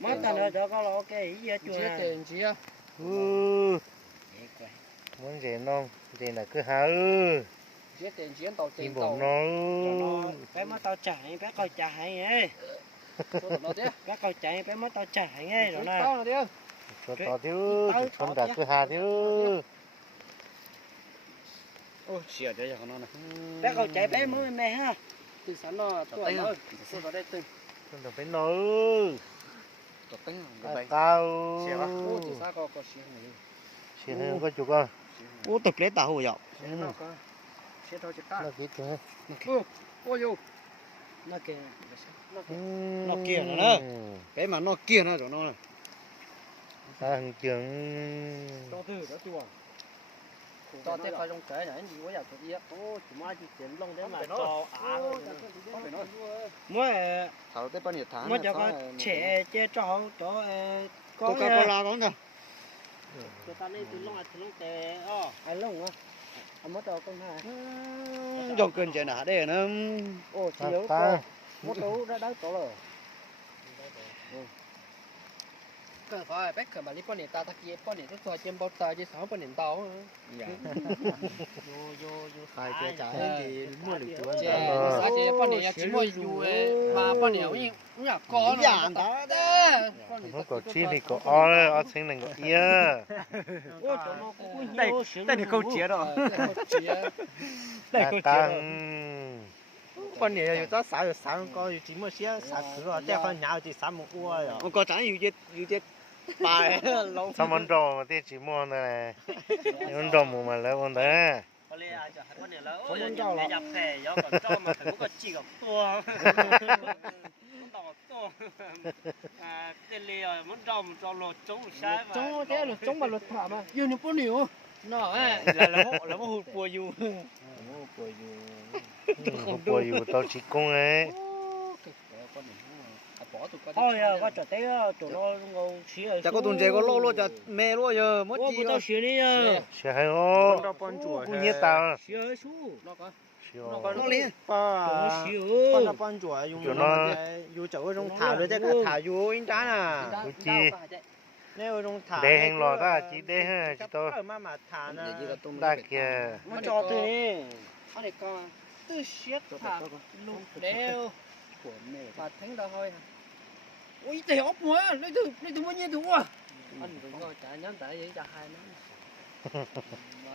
mất ta nữa cho có lo cái gì hết Chia tiền chia. Muốn gì non gì là cứ hả Chia tiền chia tàu chim tiền bồ tàu. nó bé mất tao chạy bé coi chạy ấy bé coi chạy bé mất tao chạy ấy rồi nè Tao nào cho tao thiếu chọn đã cứ hà thiếu Ôi, xỉa đấy nó này. bé coi chạy bé mới mẹ ha Thì sẵn nó tuổi nó. Tôi vào đây từng. chọn được phải nổi Có tính cao Ô, chỉ sao có xỉa này. xỉa hơn có chục à ô tục lấy tao vậy Xỉa nó có. Xỉa thôi chỉ ta. nó kỹ thế Ôi yo. nó kìa nó kia nữa đó. Cái mà nó kia nó rồi nó này. ta hàng trường cho từ đó chùa cho thế coi trong cái này gì quá giờ cái gì á ô chỉ mai chỉ chuyển lông đấy mà cho mới Thảo tới bao nhiêu tháng. mới cho có trẻ chơi trò cho có Coca-Cola có nè. cho ta lấy từ lông tè ai lông á mất đâu con hai Dòng cơn chạy nã đây nó. ô chỉ yếu có một đấu đã đá tổ rồi Cái phải bách khởi mà đi bao nhiêu ta kia bao nhiêu tôi xoay trên bao ta chứ sáu bao nhiêu tao. vô Khai kia trả thì mua được tuổi. Chè, Sao chị bao nhiêu chỉ mua dù mà bao nhiêu nhưng nhà có giảm đó đấy. nó có chi thì có o đấy o sinh này có ia ô chỗ nó cũng đây nhiều đây là câu chia đó ta tăng con này là cho sáu có chỉ một xe sáu thứ rồiแต่คนnhào chỉ sáu một ua rồi có chẳng nhiều chết bài lâu sao món đồ mà thì chỉ mua này món đồ mà lấy món đấy con muốn cho là nhập thẻ do còn cho mà phải có chỉ gặp tua đỏ tua tiền lì rồi muốn cho lột chống sai mà Chống thế là chống mà luật thả mà. Yêu những bao nhiêu. Nó là một hụt bùa dù không có yêu tao chỉ công ấy thôi có chỗ té chỗ nó ngầu xí ở chả có tuần trẻ có lô cho mẹ luôn giờ mất ô gì tao rồi xí đi sẽ hay ô con con chùa cũng như tao xí ở su nó có. nó liền chỗ xí con ở là con chùa dùng Kiểu nó- dùng chỗ trong thả rồi chứ cả thả dùng anh trái à Ủa chi nếu trong thả để hàng lò đó chỉ để ha chỉ tôi ở mà thả nè đã kìa nó cho thế Ở đây có tư siết thả lúc đeo. của mẹ Mà thánh đó thôi. Ui tè ốc quá, lấy từ bao nhiêu tuổi à? anh đừng có trả nhóm tại vậy cho hai nó